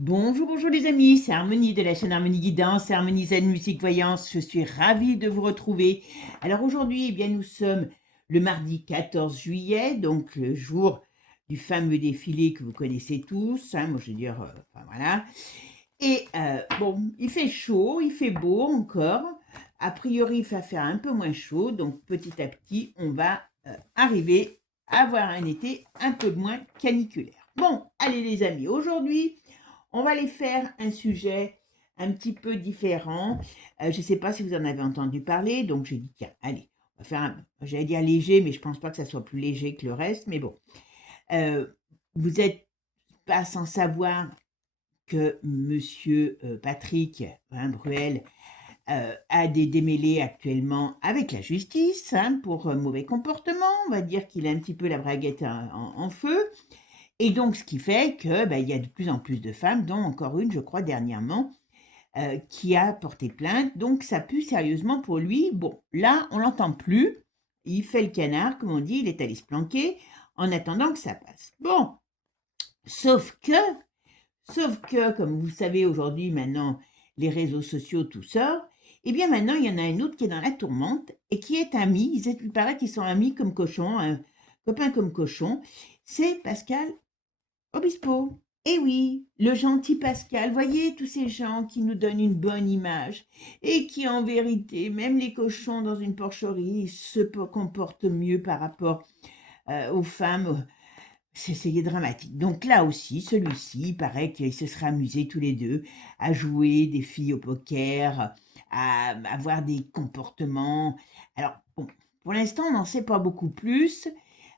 Bonjour, bonjour les amis, c'est Harmonie de la chaîne Harmonie Guidance, Harmonie Zen Musique Voyance. Je suis ravie de vous retrouver. Alors aujourd'hui, eh bien, nous sommes le mardi 14 juillet, donc le jour du fameux défilé que vous connaissez tous. Moi, je veux dire, enfin, voilà. Et bon, il fait chaud, il fait beau encore. A priori, il va faire un peu moins chaud, donc petit à petit, on va arriver à avoir un été un peu moins caniculaire. Bon, allez les amis, aujourd'hui, on va aller faire un sujet un petit peu différent. Je ne sais pas si vous en avez entendu parler, donc j'ai dit, tiens, allez, on va faire j'allais dire léger, mais je ne pense pas que ça soit plus léger que le reste, mais bon. Euh, vous n'êtes pas sans savoir que Monsieur Patrick Bruel a des démêlés actuellement avec la justice pour mauvais comportement. On va dire qu'il a un petit peu la braguette en feu. Et donc, ce qui fait que il y a de plus en plus de femmes, dont encore une, je crois, dernièrement, qui a porté plainte. Donc, ça pue sérieusement pour lui. Bon, là, on l'entend plus. Il fait le canard, comme on dit, il est allé se planquer en attendant que ça passe. Bon, sauf que, comme vous savez aujourd'hui, maintenant, les réseaux sociaux, tout ça, eh bien maintenant, il y en a un autre qui est dans la tourmente et qui est ami. Il paraît qu'ils sont amis comme cochon, un copain comme cochon. C'est Pascal Obispo. Eh oui, le gentil Pascal, voyez tous ces gens qui nous donnent une bonne image et qui en vérité, même les cochons dans une porcherie, se comportent mieux par rapport aux femmes. C'est dramatique. Donc là aussi, celui-ci, il paraît qu'ils se seraient amusés tous les deux à jouer des filles au poker, à avoir des comportements. Alors, bon, pour l'instant, on n'en sait pas beaucoup plus.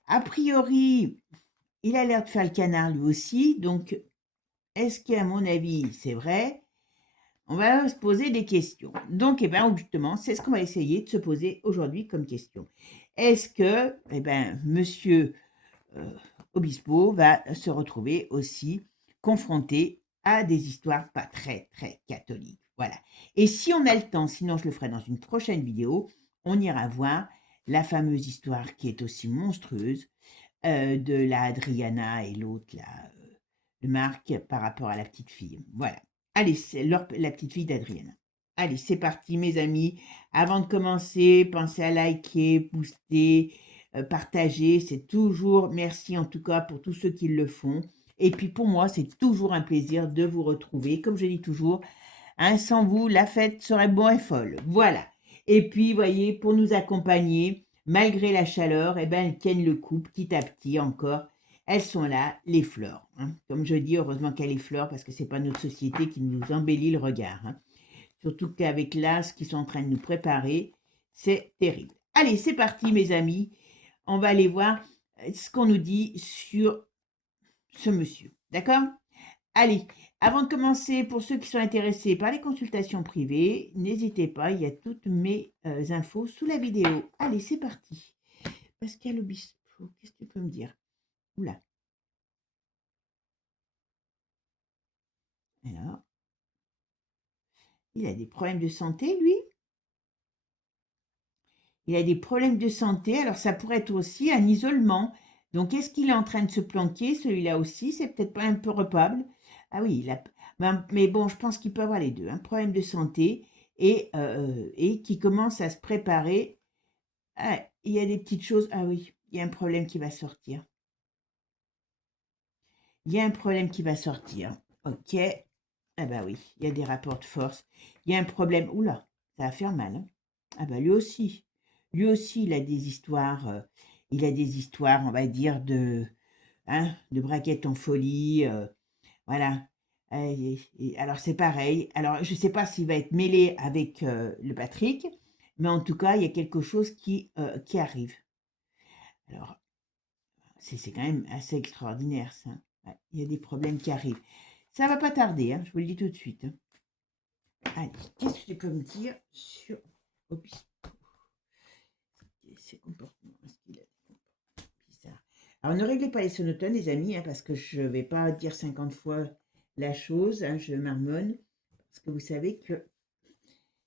A priori, il a l'air de faire le canard lui aussi, donc est-ce qu'à mon avis, c'est vrai? On va se poser des questions. Donc, justement, c'est ce qu'on va essayer de se poser aujourd'hui comme question. Est-ce que, monsieur euh, Obispo va se retrouver aussi confronté à des histoires pas très, très catholiques? Voilà. Et si on a le temps, sinon je le ferai dans une prochaine vidéo, on ira voir la fameuse histoire qui est aussi monstrueuse de la Adriana et l'autre, là, de Marc, par rapport à la petite fille. Voilà. Allez, c'est la petite fille d'Adriana. Allez, c'est parti, mes amis. Avant de commencer, pensez à liker, booster, partager. C'est toujours, merci en tout cas pour tous ceux qui le font. Et puis pour moi, c'est toujours un plaisir de vous retrouver. Comme je dis toujours, hein, sans vous, la fête serait bonne et folle. Voilà. Et puis, voyez, pour nous accompagner, malgré la chaleur, elles tiennent le coup petit à petit encore. Elles sont là, les fleurs. Hein. Comme je dis, heureusement qu'il y a les fleurs parce que c'est pas notre société qui nous embellit le regard. Hein. Surtout qu'avec là, ce qu'ils sont en train de nous préparer, c'est terrible. Allez, c'est parti, mes amis. On va aller voir ce qu'on nous dit sur ce monsieur. D'accord? Allez, avant de commencer, pour ceux qui sont intéressés par les consultations privées, n'hésitez pas, il y a toutes mes infos sous la vidéo. Allez, c'est parti. Pascal Obispo, qu'est-ce que tu peux me dire? Oula. Alors, il a des problèmes de santé, lui? Il a des problèmes de santé, alors ça pourrait être aussi un isolement. Donc, est-ce qu'il est en train de se planquer, celui-là aussi? C'est peut-être pas un peu repable. Ah oui, mais bon, je pense qu'il peut avoir les deux. Un problème de santé et qui commence à se préparer. Ah, il y a des petites choses. Ah oui, il y a un problème qui va sortir. Il y a un problème qui va sortir. Ok. Ah bah oui, il y a des rapports de force. Il y a un problème. Oula, ça va faire mal. Hein. Ah bah lui aussi. Lui aussi, il a des histoires, on va dire, de braquettes en folie. Voilà. Alors c'est pareil. Alors je ne sais pas s'il va être mêlé avec le Patrick, mais en tout cas, il y a quelque chose qui arrive. Alors, c'est quand même assez extraordinaire, ça. Ouais, il y a des problèmes qui arrivent. Ça va pas tarder, hein, je vous le dis tout de suite. Hein. Allez, qu'est-ce que tu peux me dire sur Obispo? Ses comportements, est-ce qu'il a des comportements bizarres? Alors, ne réglez pas les sonotones, les amis, hein, parce que je ne vais pas dire 50 fois la chose, hein, je marmonne, parce que vous savez que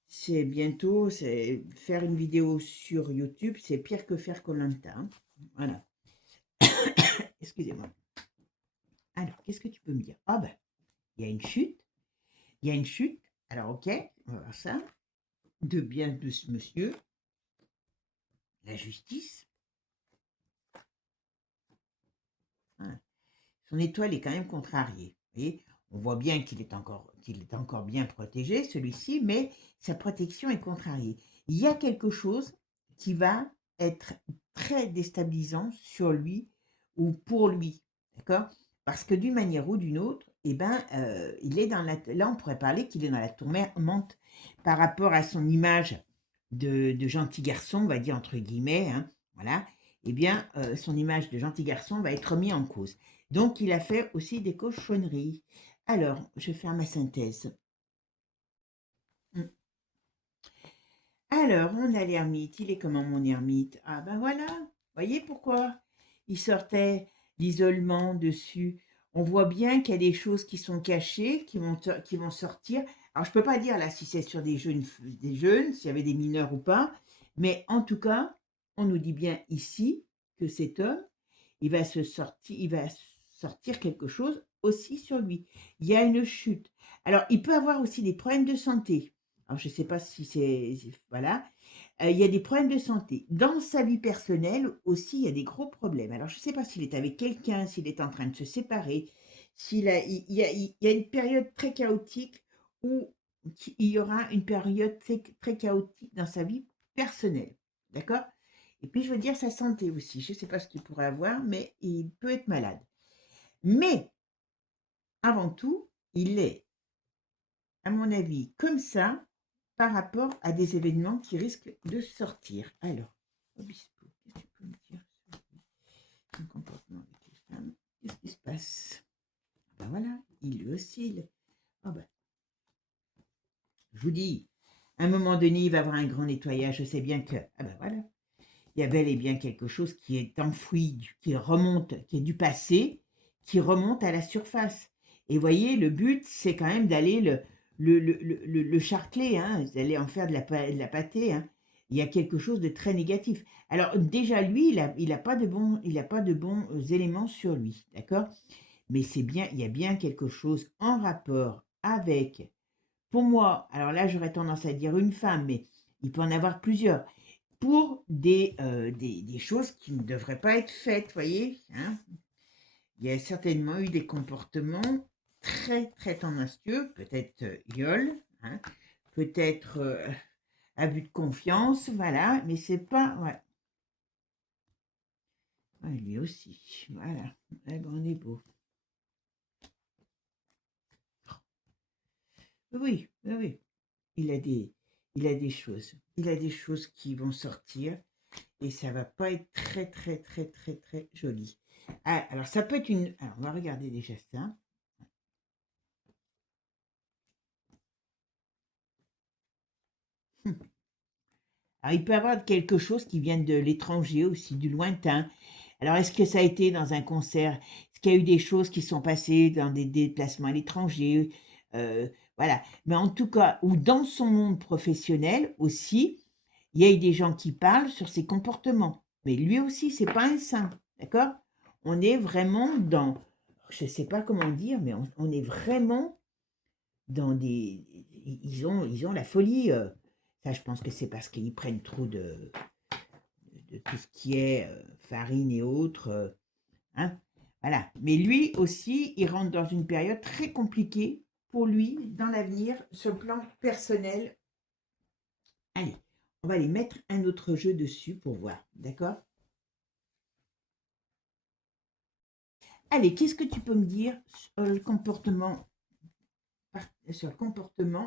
c'est bientôt, c'est faire une vidéo sur YouTube, c'est pire que faire koh. Hein. Voilà. Excusez-moi. Alors, qu'est-ce que tu peux me dire? Ah ben, il y a une chute, il y a une chute. Alors, ok, on va voir ça. De bien de ce monsieur, la justice. Hein. Son étoile est quand même contrariée. Vous voyez, on voit bien qu'il est encore bien protégé, celui-ci, mais sa protection est contrariée. Il y a quelque chose qui va être très déstabilisant sur lui ou pour lui, d'accord? Parce que d'une manière ou d'une autre, eh ben, il est dans là, on pourrait parler qu'il est dans la tourmente par rapport à son image de gentil garçon, on va dire entre guillemets, hein, voilà. Eh bien, son image de gentil garçon va être remis en cause. Donc, il a fait aussi des cochonneries. Alors, je vais faire ma synthèse. Alors, on a l'ermite. Il est comment mon ermite? Ah ben voilà. Voyez pourquoi il sortait l'isolement dessus. On voit bien qu'il y a des choses qui sont cachées, qui vont sortir. Alors, je ne peux pas dire là si c'est sur des jeunes, s'il y avait des mineurs ou pas. Mais en tout cas, on nous dit bien ici que cet homme, il va sortir quelque chose aussi sur lui. Il y a une chute. Alors, il peut avoir aussi des problèmes de santé. Alors, je ne sais pas si c'est, voilà. Il y a des problèmes de santé. Dans sa vie personnelle aussi, il y a des gros problèmes. Alors, je ne sais pas s'il est avec quelqu'un, s'il est en train de se séparer, il y a une période très chaotique où il y aura une période très chaotique dans sa vie personnelle. D'accord? Et puis, je veux dire sa santé aussi. Je ne sais pas ce qu'il pourrait avoir, mais il peut être malade. Mais, avant tout, il est, à mon avis, comme ça, par rapport à des événements qui risquent de sortir. Alors, Obispo, qu'est-ce que tu peux me dire sur son comportement avec les femmes? Qu'est-ce qui se passe? Ben voilà, il oscille. Oh ben, je vous dis, à un moment donné, il va y avoir un grand nettoyage. Je sais bien que, ah ben voilà, il y a bel et bien quelque chose qui est enfoui, qui remonte, qui est du passé, qui remonte à la surface. Et voyez, le but, c'est quand même d'aller le charcler, hein, d'aller en faire de la pâtée. Hein. Il y a quelque chose de très négatif. Alors déjà, lui, il a pas de bons éléments sur lui, d'accord? Mais c'est bien, il y a bien quelque chose en rapport avec, pour moi, alors là, j'aurais tendance à dire une femme, mais il peut en avoir plusieurs pour des choses qui ne devraient pas être faites, voyez, hein. Il y a certainement eu des comportements très, très tendancieux, peut-être viol, hein, peut-être abus de confiance, voilà, mais c'est pas... Ouais. Ouais, lui aussi, voilà, eh ben, on est beau. Oui, oui, oui, il a des, il a des choses qui vont sortir, et ça va pas être très, très, très, très, très joli. Ah, alors, ça peut être une... Alors, on va regarder déjà ça. Alors, il peut y avoir quelque chose qui vient de l'étranger aussi, du lointain. Alors, est-ce que ça a été dans un concert? Est-ce qu'il y a eu des choses qui sont passées dans des déplacements à l'étranger? Euh, voilà. Mais en tout cas, ou dans son monde professionnel aussi, il y a eu des gens qui parlent sur ses comportements. Mais lui aussi, c'est pas un saint, d'accord? On est vraiment dans, je ne sais pas comment dire, mais on est vraiment dans des, ils ont la folie. Ça, je pense que c'est parce qu'ils prennent trop de tout ce qui est farine et autres. Hein, voilà. Mais lui aussi, il rentre dans une période très compliquée pour lui dans l'avenir sur le plan personnel. Allez, on va aller mettre un autre jeu dessus pour voir, d'accord? Allez, qu'est-ce que tu peux me dire sur le comportement,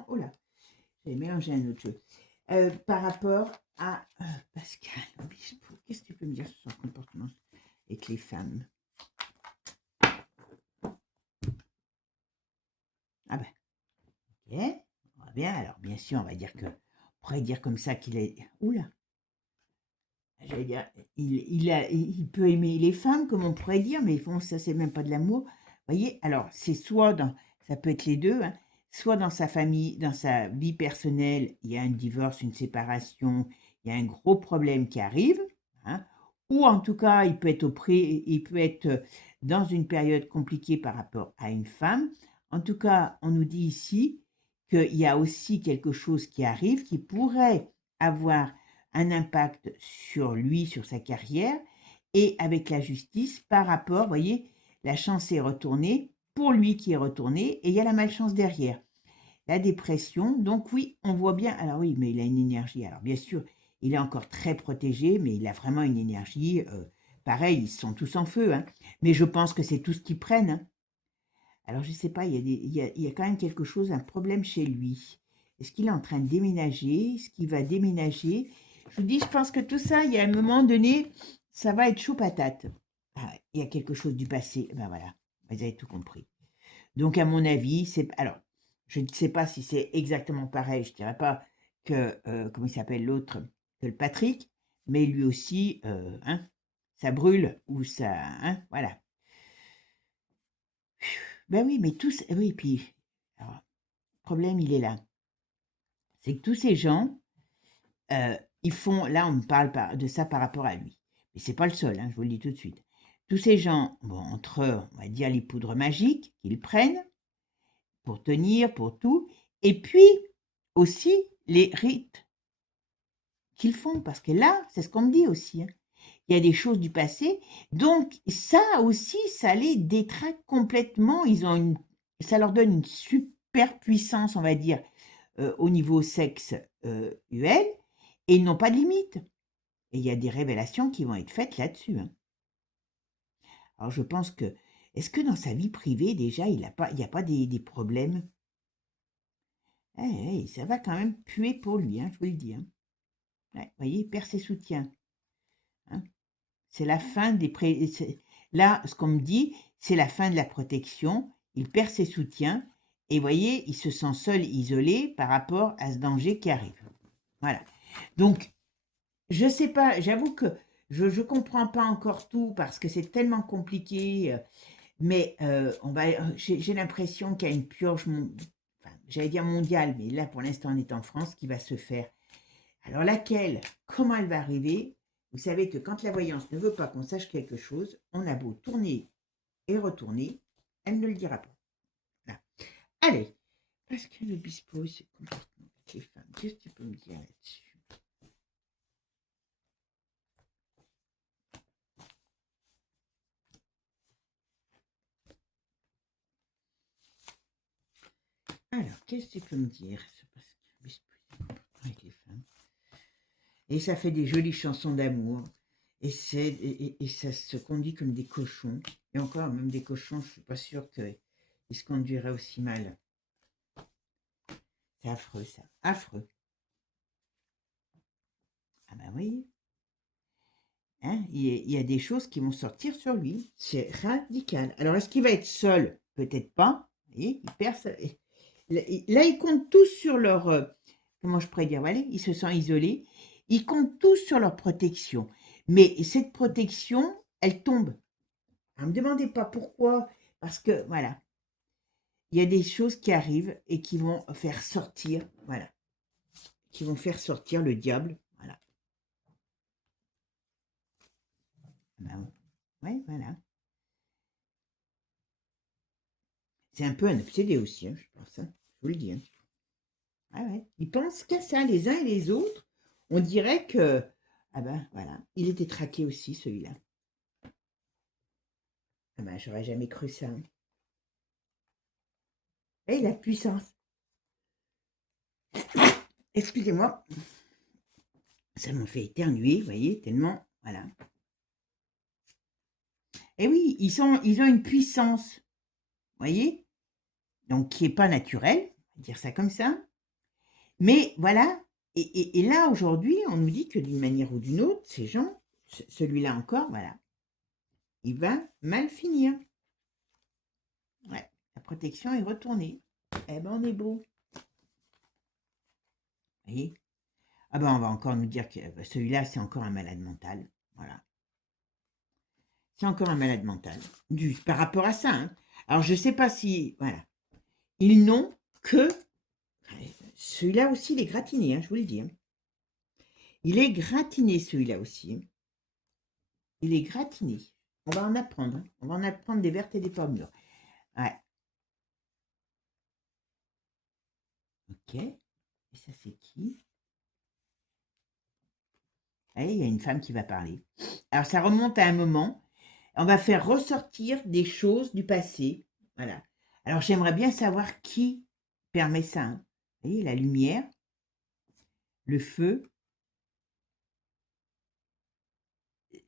oh là, j'ai mélangé un autre jeu, par rapport à Pascal Obispo. Qu'est-ce que tu peux me dire sur son comportement avec les femmes? Ah ben, ok, on va bien. Alors, bien sûr, on va dire que, on pourrait dire comme ça qu'il est... Oula, j'allais dire, il peut aimer les femmes, comme on pourrait dire, mais bon, ça, c'est même pas de l'amour. Vous voyez, alors, c'est soit dans, ça peut être les deux, hein, soit dans sa famille, dans sa vie personnelle, il y a un divorce, une séparation, il y a un gros problème qui arrive, hein, ou en tout cas, il peut être dans une période compliquée par rapport à une femme. En tout cas, on nous dit ici qu'il y a aussi quelque chose qui arrive qui pourrait avoir un impact sur lui, sur sa carrière, et avec la justice par rapport, vous voyez, la chance est retournée, pour lui qui est retourné, et il y a la malchance derrière. La dépression, donc oui, on voit bien, alors oui, mais il a une énergie, alors bien sûr, il est encore très protégé, mais il a vraiment une énergie, pareil, ils sont tous en feu, hein, mais je pense que c'est tout ce qu'ils prennent, hein. Alors je sais pas, il y a quand même quelque chose, un problème chez lui. Est-ce qu'il est en train de déménager? Est-ce qu'il va déménager? Je vous dis, je pense que tout ça, il y a un moment donné, ça va être chaud patate. Ah, il y a quelque chose du passé, ben voilà, vous avez tout compris. Donc à mon avis, c'est alors, je ne sais pas si c'est exactement pareil, je dirais pas que, comment il s'appelle l'autre? Que le Patrick, mais lui aussi, hein, ça brûle ou ça, hein, voilà. Ben oui, mais tous oui, puis alors, le problème, il est là. C'est que tous ces gens, ils font là, on me parle de ça par rapport à lui. Mais c'est pas le seul, hein, je vous le dis tout de suite. Tous ces gens, bon, entre, on va dire, les poudres magiques qu'ils prennent pour tenir, pour tout, et puis aussi les rites qu'ils font, parce que là, c'est ce qu'on me dit aussi, hein. Il y a des choses du passé, donc ça aussi, ça les détraque complètement. Ça leur donne une super puissance, on va dire, au niveau sexe UL, et ils n'ont pas de limite. Et il y a des révélations qui vont être faites là-dessus, hein. Alors je pense que, est-ce que dans sa vie privée déjà, il n'y a pas des problèmes? Ça va quand même puer pour lui, hein, je vous le dis, hein. Ouais, vous voyez, il perd ses soutiens, hein. C'est la fin là, ce qu'on me dit, c'est la fin de la protection. Il perd ses soutiens et vous voyez, il se sent seul, isolé par rapport à ce danger qui arrive. Voilà. Donc, je sais pas, j'avoue que je comprends pas encore tout parce que c'est tellement compliqué, mais j'ai l'impression qu'il y a une purge, enfin, j'allais dire mondiale, mais là, pour l'instant, on est en France, qui va se faire. Alors laquelle? Comment elle va arriver? Vous savez que quand la voyance ne veut pas qu'on sache quelque chose, on a beau tourner et retourner, elle ne le dira pas. Là. Allez, parce que le bispo, c'est complètement avec les femmes. Qu'est-ce que tu peux me dire là-dessus? Alors, qu'est-ce que tu peux me dire? C'est parce que le bispo, c'est complètement avec les femmes. Et ça fait des jolies chansons d'amour. Et ça se conduit comme des cochons. Et encore, même des cochons, je ne suis pas sûre qu'ils se conduiraient aussi mal. C'est affreux, ça. Affreux. Ah ben oui. Hein, il y a des choses qui vont sortir sur lui. C'est radical. Alors, est-ce qu'il va être seul? Peut-être pas. Vous voyez, il perd là, ils comptent tous sur leur... comment je pourrais dire? Voilà, ils se sentent isolés. Ils comptent tous sur leur protection. Mais cette protection, elle tombe. Ne me demandez pas pourquoi. Parce que, voilà, il y a des choses qui arrivent et qui vont faire sortir, voilà, qui vont faire sortir le diable. Voilà. Ben, ouais, voilà. C'est un peu un obsédé aussi, hein, je pense, hein, je vous le dis, hein. Ah ouais. Ils pensent qu'à ça, les uns et les autres. On dirait que, ah ben voilà, il était traqué aussi, celui-là. Ah ben, j'aurais jamais cru ça, hein. Et la puissance. Excusez-moi, ça m'a fait éternuer, vous voyez, tellement, voilà. Et oui, ils ont une puissance, vous voyez, donc qui n'est pas naturelle, on va dire ça comme ça. Mais voilà, et là, aujourd'hui, on nous dit que d'une manière ou d'une autre, ces gens, celui-là encore, voilà, il va mal finir. Ouais, la protection est retournée. Eh ben, on est beau. Vous voyez? Ah ben, on va encore nous dire que celui-là, c'est encore un malade mental. Voilà. C'est encore un malade mental. Par rapport à ça, hein. Alors, je ne sais pas si, voilà, ils n'ont que, celui-là aussi, il est gratiné, hein, je vous le dis, hein. Il est gratiné, celui-là aussi, hein. Il est gratiné. On va en apprendre, hein. On va en apprendre des vertes et des pas mûres. Ouais. OK. Et ça, c'est qui? Allez, il y a une femme qui va parler. Alors, ça remonte à un moment. On va faire ressortir des choses du passé. Voilà. Alors, j'aimerais bien savoir qui permet ça, hein. Vous voyez, la lumière, le feu,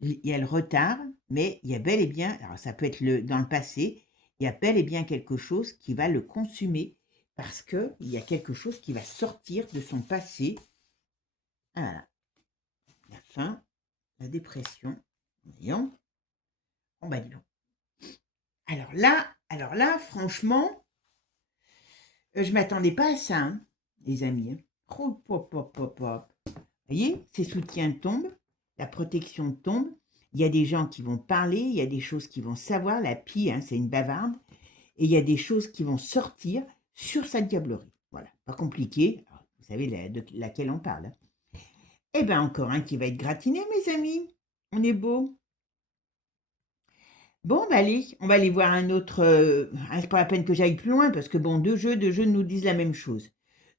il y a le retard, mais il y a bel et bien, alors ça peut être dans le passé, il y a bel et bien quelque chose qui va le consumer parce qu'il y a quelque chose qui va sortir de son passé. Voilà, la faim, la dépression. Voyons. On va dire. Alors là, franchement, je m'attendais pas à ça, hein, les amis, hein. Hop, hop, hop, hop, hop. Vous voyez, ces soutiens tombent, la protection tombe, il y a des gens qui vont parler, il y a des choses qui vont savoir, la pie, hein, c'est une bavarde, et il y a des choses qui vont sortir sur sa diablerie. Voilà, pas compliqué, alors, vous savez de laquelle on parle, hein. Eh bien, encore un qui va être gratiné, mes amis, on est beau. Bon, bah allez, on va aller voir un autre. C'est pas la peine que j'aille plus loin parce que bon, deux jeux nous disent la même chose.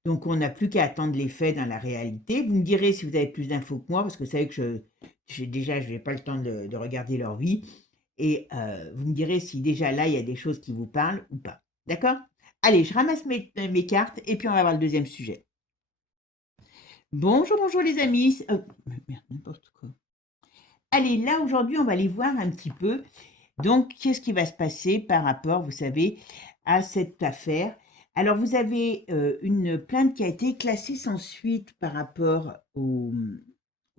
Donc on n'a plus qu'à attendre les faits dans la réalité. Vous me direz si vous avez plus d'infos que moi parce que vous savez que je n'ai pas le temps de regarder leur vie. Et vous me direz si déjà là il y a des choses qui vous parlent ou pas. D'accord? Allez, je ramasse mes cartes et puis on va voir le deuxième sujet. Bonjour, bonjour les amis. Merde, n'importe quoi. Allez, là aujourd'hui on va aller voir un petit peu. Donc, qu'est-ce qui va se passer par rapport, vous savez, à cette affaire? Alors, vous avez une plainte qui a été classée sans suite par rapport aux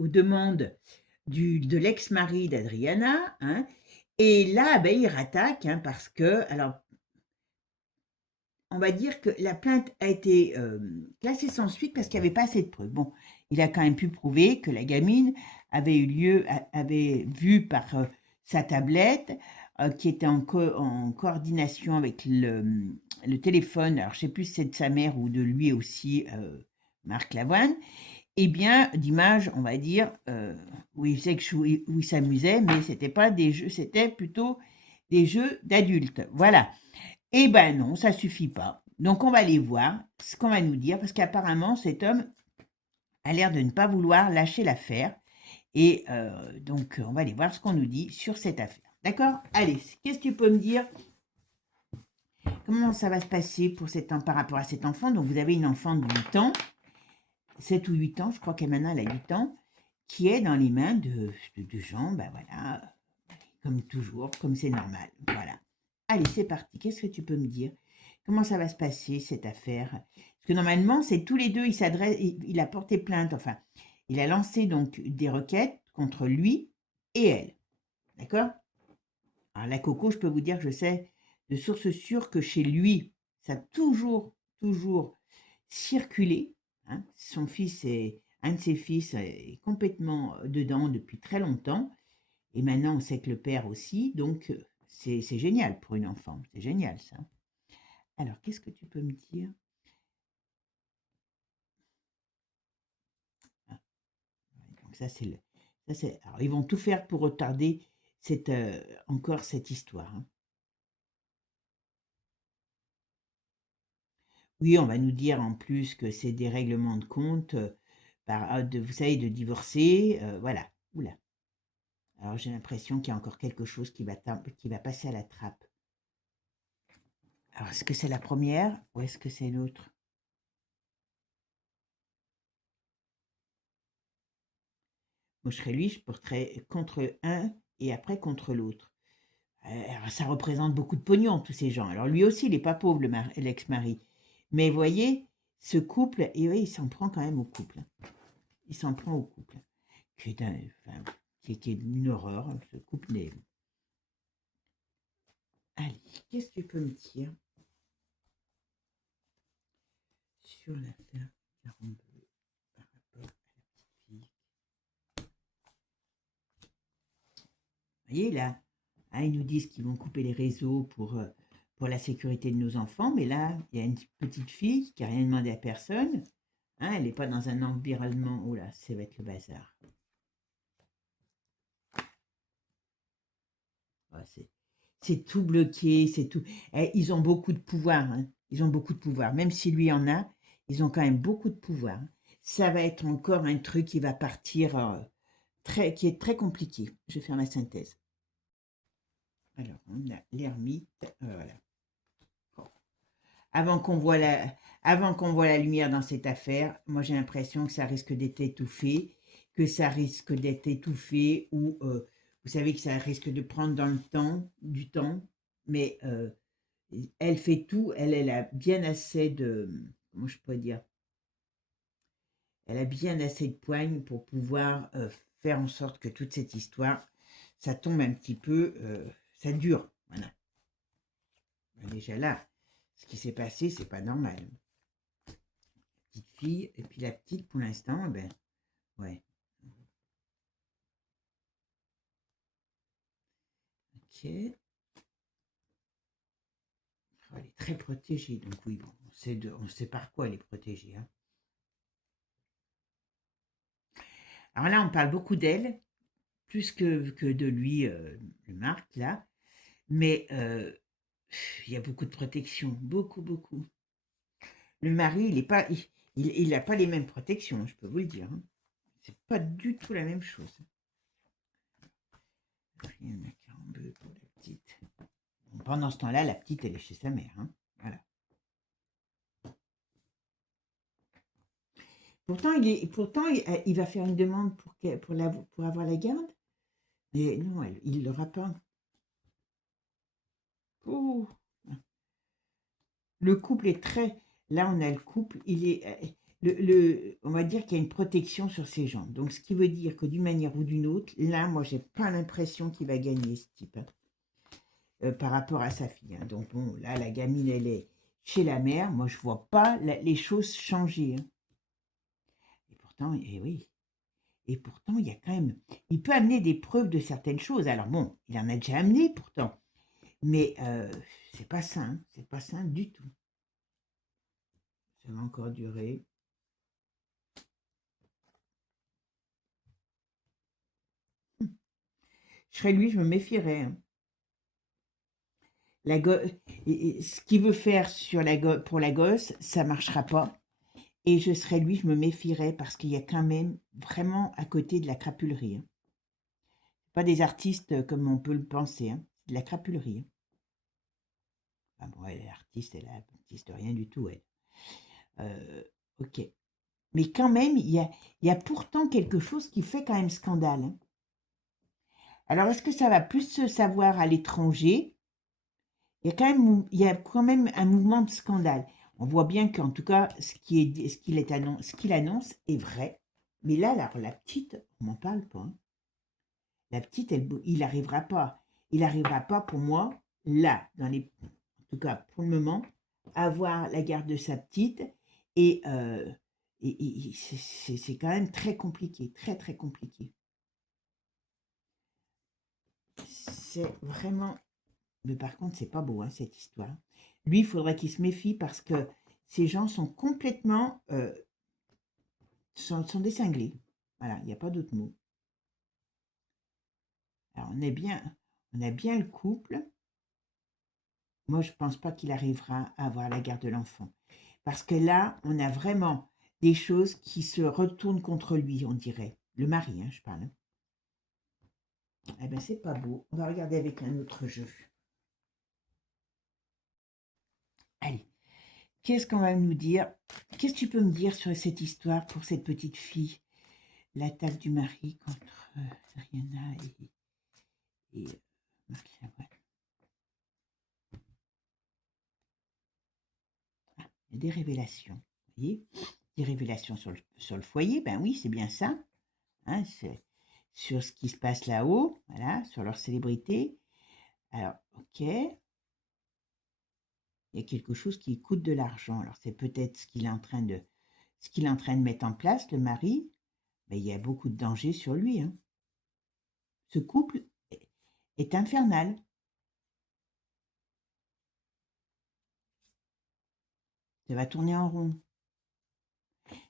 demandes de l'ex-mari d'Adriana, hein. Et là, ben, il rattaque, hein, parce que, alors, on va dire que la plainte a été classée sans suite parce qu'il n'y avait pas assez de preuves. Bon, il a quand même pu prouver que la gamine avait vu par sa tablette, qui était en coordination avec le téléphone, alors je ne sais plus si c'est de sa mère ou de lui aussi, Marc Lavoine, eh bien, d'images, on va dire, où il s'amusait, mais c'était pas des jeux, c'était plutôt des jeux d'adultes. Voilà. Eh ben non, ça suffit pas. Donc on va aller voir ce qu'on va nous dire, parce qu'apparemment cet homme a l'air de ne pas vouloir lâcher l'affaire. Et donc on va aller voir ce qu'on nous dit sur cette affaire. D'accord? Allez, qu'est-ce que tu peux me dire? Comment ça va se passer pour par rapport à cet enfant? Donc vous avez une enfant de 8 ans, 7 ou 8 ans, je crois qu'elle maintenant elle a 8 ans, qui est dans les mains de gens, ben voilà, comme toujours, comme c'est normal. Voilà. Allez, c'est parti. Qu'est-ce que tu peux me dire? Comment ça va se passer, cette affaire? Parce que normalement, c'est tous les deux, il a porté plainte, enfin, il a lancé donc des requêtes contre lui et elle. D'accord? Alors, la Coco, je peux vous dire que je sais de source sûre que chez lui, ça a toujours circulé, hein. Un de ses fils est complètement dedans depuis très longtemps. Et maintenant, on sait que le père aussi, donc c'est génial pour une enfant, c'est génial ça. Alors, qu'est-ce que tu peux me dire? Ah, donc alors, ils vont tout faire pour retarder encore cette histoire, hein. Oui, on va nous dire en plus que c'est des règlements de compte, vous savez, de divorcer, voilà. Oula. Alors j'ai l'impression qu'il y a encore quelque chose qui va passer à la trappe. Alors, est-ce que c'est la première ou est-ce que c'est l'autre? Moi, je serais lui, je porterais contre un et après contre l'autre. Alors ça représente beaucoup de pognon, tous ces gens. Alors lui aussi, il n'est pas pauvre, l'ex-mari. Mais voyez, ce couple, et oui, il s'en prend quand même au couple, hein. Il s'en prend au couple, qui est, enfin, qui est une horreur, hein, ce couple. Allez, qu'est-ce que tu peux me dire sur l'affaire Caron Bleu par rapport à la petite fille? Vous voyez, là, hein, ils nous disent qu'ils vont couper les réseaux pour la sécurité de nos enfants, mais là, il y a une petite fille qui n'a rien demandé à personne, hein, elle n'est pas dans un environnement. Oh là, ça va être le bazar. Ouais, c'est tout bloqué, c'est tout. Ils ont beaucoup de pouvoir, hein. Ils ont beaucoup de pouvoir. Même si lui en a, ils ont quand même beaucoup de pouvoir. Ça va être encore un truc qui va partir, qui est très compliqué. Je vais faire ma synthèse. Alors, on a l'ermite, voilà. Bon. Avant qu'on voit la lumière dans cette affaire, moi j'ai l'impression que ça risque d'être étouffé, ou vous savez que ça risque de prendre du temps, mais elle fait tout, elle a bien assez comment je pourrais dire, elle a bien assez de poigne pour pouvoir faire en sorte que toute cette histoire, ça tombe un petit peu, ça dure, voilà. Déjà là, ce qui s'est passé, c'est pas normal. Petite fille, et puis la petite, pour l'instant, ben, ouais. Ok. Oh, elle est très protégée, donc oui, bon, on sait par quoi elle est protégée, hein. Alors là, on parle beaucoup d'elle, plus que de lui, le Marc, là, mais il y a beaucoup de protection, beaucoup, beaucoup. Le mari, il n'a pas les mêmes protections, je peux vous le dire, hein. C'est pas du tout la même chose. Rien à Carambeu pour la petite. Bon, pendant ce temps-là, la petite, elle est chez sa mère, hein. Voilà. Pourtant, il va faire une demande pour avoir la garde. Mais non, il l'aura pas. Oh. Le couple est très. Là, on a le couple, il est. On va dire qu'il y a une protection sur ses jambes. Donc, ce qui veut dire que d'une manière ou d'une autre, là, moi, j'ai pas l'impression qu'il va gagner ce type, hein, par rapport à sa fille, hein. Donc, bon, là, la gamine, elle est chez la mère. Moi, je vois pas les choses changer, hein. Et pourtant, oui. Et pourtant, il y a quand même. Il peut amener des preuves de certaines choses. Alors, bon, il en a déjà amené pourtant. Mais c'est pas sain, hein. C'est pas sain du tout. Ça va encore durer. Je serais lui, je me méfierais, hein. Ce qu'il veut faire pour la gosse, ça marchera pas. Et je serais lui, je me méfierais parce qu'il y a quand même vraiment à côté de la crapulerie, hein. Pas des artistes comme on peut le penser, hein. C'est de la crapulerie, hein. Enfin bon, elle est artiste, elle est artiste rien du tout, elle. Ok. Mais quand même, il y a pourtant quelque chose qui fait quand même scandale, hein. Alors, est-ce que ça va plus se savoir à l'étranger? Il y a quand même un mouvement de scandale. On voit bien qu'en tout cas, ce qu'il annonce est vrai. Mais là, la petite, on m'en parle pas, hein. La petite, il n'arrivera pas. Il n'arrivera pas pour moi, là, en tout cas pour le moment, à avoir la garde de sa petite. Et, c'est quand même très compliqué, très très compliqué. C'est vraiment. Mais par contre, c'est pas beau, hein, cette histoire. Lui, il faudrait qu'il se méfie parce que ces gens sont complètement. Sont des cinglés. Voilà, il n'y a pas d'autre mot. Alors, on a bien le couple. Moi, je pense pas qu'il arrivera à avoir la garde de l'enfant. Parce que là, on a vraiment des choses qui se retournent contre lui, on dirait. Le mari, hein, je parle. Eh ben, c'est pas beau. On va regarder avec un autre jeu. Allez, qu'est-ce qu'on va nous dire? Qu'est-ce que tu peux me dire sur cette histoire pour cette petite fille? L'attaque du mari contre Rihanna et Marc Lavoine. Ah, il y a des révélations, vous voyez? Des révélations sur le foyer, ben oui, c'est bien ça, hein, c'est sur ce qui se passe là-haut, voilà, sur leur célébrité. Alors, ok, il y a quelque chose qui coûte de l'argent. Alors, c'est peut-être ce qu'il est en train de mettre en place, le mari, mais il y a beaucoup de danger sur lui, hein. Ce couple est infernal. Ça va tourner en rond.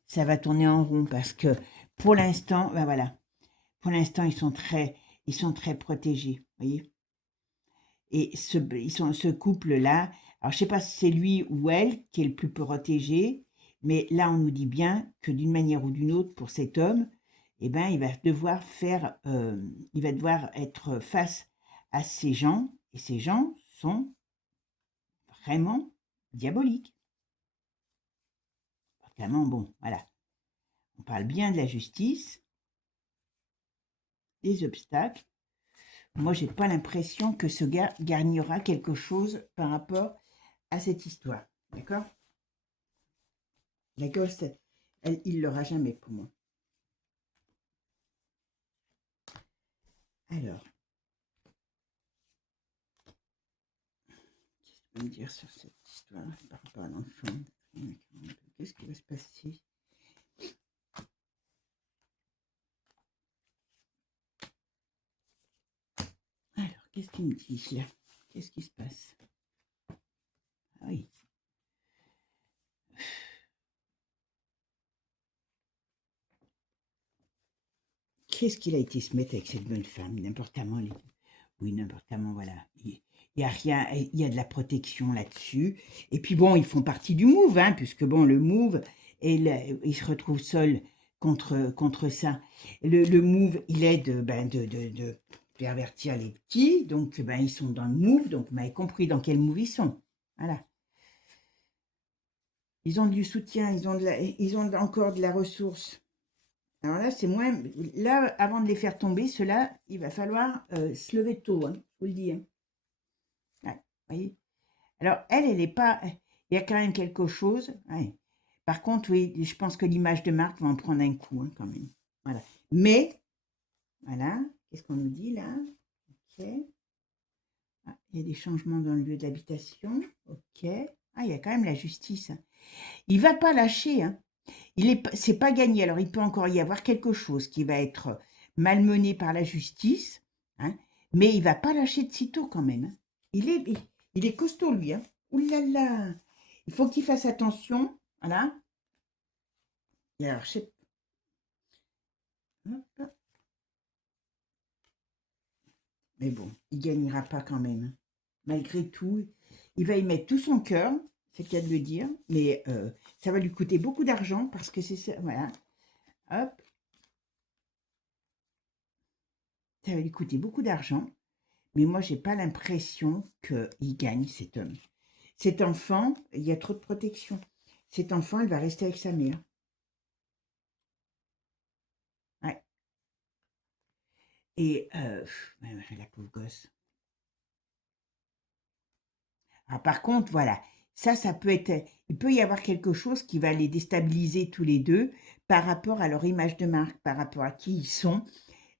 Ça va tourner en rond parce que pour l'instant, ben voilà, pour l'instant, ils sont très protégés, vous voyez. Et ce couple-là, alors je sais pas si c'est lui ou elle qui est le plus protégé, Mais là, on nous dit bien que d'une manière ou d'une autre, pour cet homme, eh ben, il va devoir il va devoir être face à ces gens, et ces gens sont vraiment diaboliques. Vraiment, bon, voilà. On parle bien de la justice, des obstacles. Moi, j'ai pas l'impression que ce gars gagnera quelque chose par rapport à cette histoire. D'accord? La gosse, il l'aura jamais pour moi. Alors, qu'est-ce que tu peux me dire sur cette histoire par rapport à l'enfant? Qu'est-ce qui va se passer? Alors, qu'est-ce qu'il me dit là? Qu'est-ce qui se passe? Ah oui. Qu'est-ce qu'il a été se mettre avec cette bonne femme? N'importe comment. Oui, n'importe comment, voilà. Il y a rien, il y a de la protection là-dessus. Et puis bon, ils font partie du move, hein, puisque bon, le move, il se retrouve seul contre ça. Le move, il aide de pervertir les petits, donc ben, ils sont dans le move, donc vous m'avez compris dans quel move ils sont. Voilà. Ils ont du soutien, ils ont encore de la ressource. Alors là, c'est moins. Là, avant de les faire tomber, ceux-là, il va falloir se lever tôt, hein, je vous le dis. Hein. Ouais, voyez. Alors, elle n'est pas. Il y a quand même quelque chose. Ouais. Par contre, oui, je pense que l'image de marque va en prendre un coup, hein, quand même. Voilà. Mais, voilà, qu'est-ce qu'on nous dit là? Ok. Ah, il y a des changements dans le lieu d'habitation. Ok. Ah, il y a quand même la justice. Il ne va pas lâcher, hein. C'est pas gagné. Alors, il peut encore y avoir quelque chose qui va être malmené par la justice, hein, mais il va pas lâcher de sitôt quand même. Hein. Il est costaud, lui. Hein. Ouh là là. Il faut qu'il fasse attention. Voilà. Et alors, je sais. Mais bon, il gagnera pas quand même. Hein. Malgré tout, il va y mettre tout son cœur, c'est le cas de le dire, mais ça va lui coûter beaucoup d'argent parce que c'est ça. Voilà. Hop. Ça va lui coûter beaucoup d'argent. Mais moi, j'ai pas l'impression qu'il gagne, cet homme. Cet enfant, il y a trop de protection. Cet enfant, il va rester avec sa mère. Ouais. Et la pauvre gosse. Ah, par contre, voilà, ça peut être. Il peut y avoir quelque chose qui va les déstabiliser tous les deux par rapport à leur image de marque, par rapport à qui ils sont.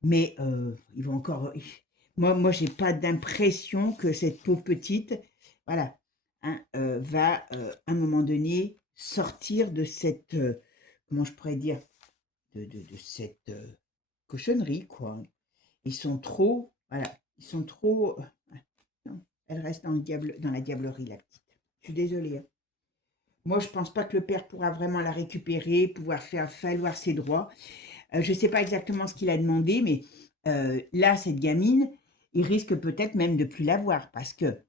Mais ils vont encore. Moi, j'ai pas d'impression que cette pauvre petite, voilà, hein, va à un moment donné sortir de cette, comment je pourrais dire, de cette cochonnerie, quoi. Ils sont trop, voilà, ils sont trop. Non, elle reste dans le diable, dans la diablerie, la petite. Je suis désolée. Hein. Moi, je pense pas que le père pourra vraiment la récupérer, pouvoir faire valoir ses droits. Je ne sais pas exactement ce qu'il a demandé, mais là, cette gamine, il risque peut-être même de plus l'avoir parce que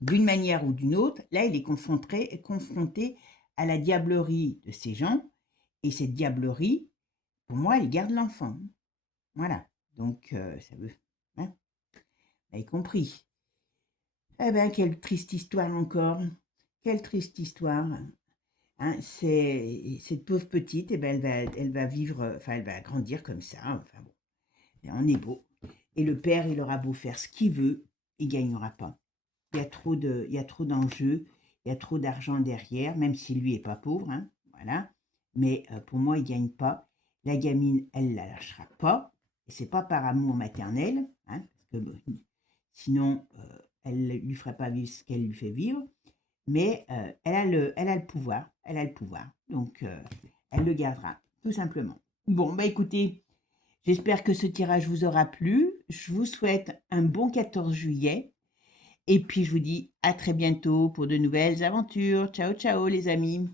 d'une manière ou d'une autre, là, il est confronté à la diablerie de ces gens et cette diablerie, pour moi, elle garde l'enfant. Voilà. Donc, ça veut. Hein, vous avez compris. Eh bien, quelle triste histoire encore. Quelle triste histoire. Hein, cette pauvre petite, eh ben, elle va vivre, enfin, elle va grandir comme ça. Enfin, bon. On est beau. Et le père, il aura beau faire ce qu'il veut, il ne gagnera pas. Il y a trop d'enjeux, il y a trop d'argent derrière, même si lui est pas pauvre, hein, voilà. Mais pour moi, il ne gagne pas. La gamine, elle ne la lâchera pas. Et c'est pas par amour maternel, hein, parce que sinon, elle ne lui ferait pas vivre ce qu'elle lui fait vivre. Mais elle a le pouvoir. Elle a le pouvoir. Donc, elle le gardera, tout simplement. Bon, bah écoutez, j'espère que ce tirage vous aura plu. Je vous souhaite un bon 14 juillet. Et puis, je vous dis à très bientôt pour de nouvelles aventures. Ciao, ciao les amis.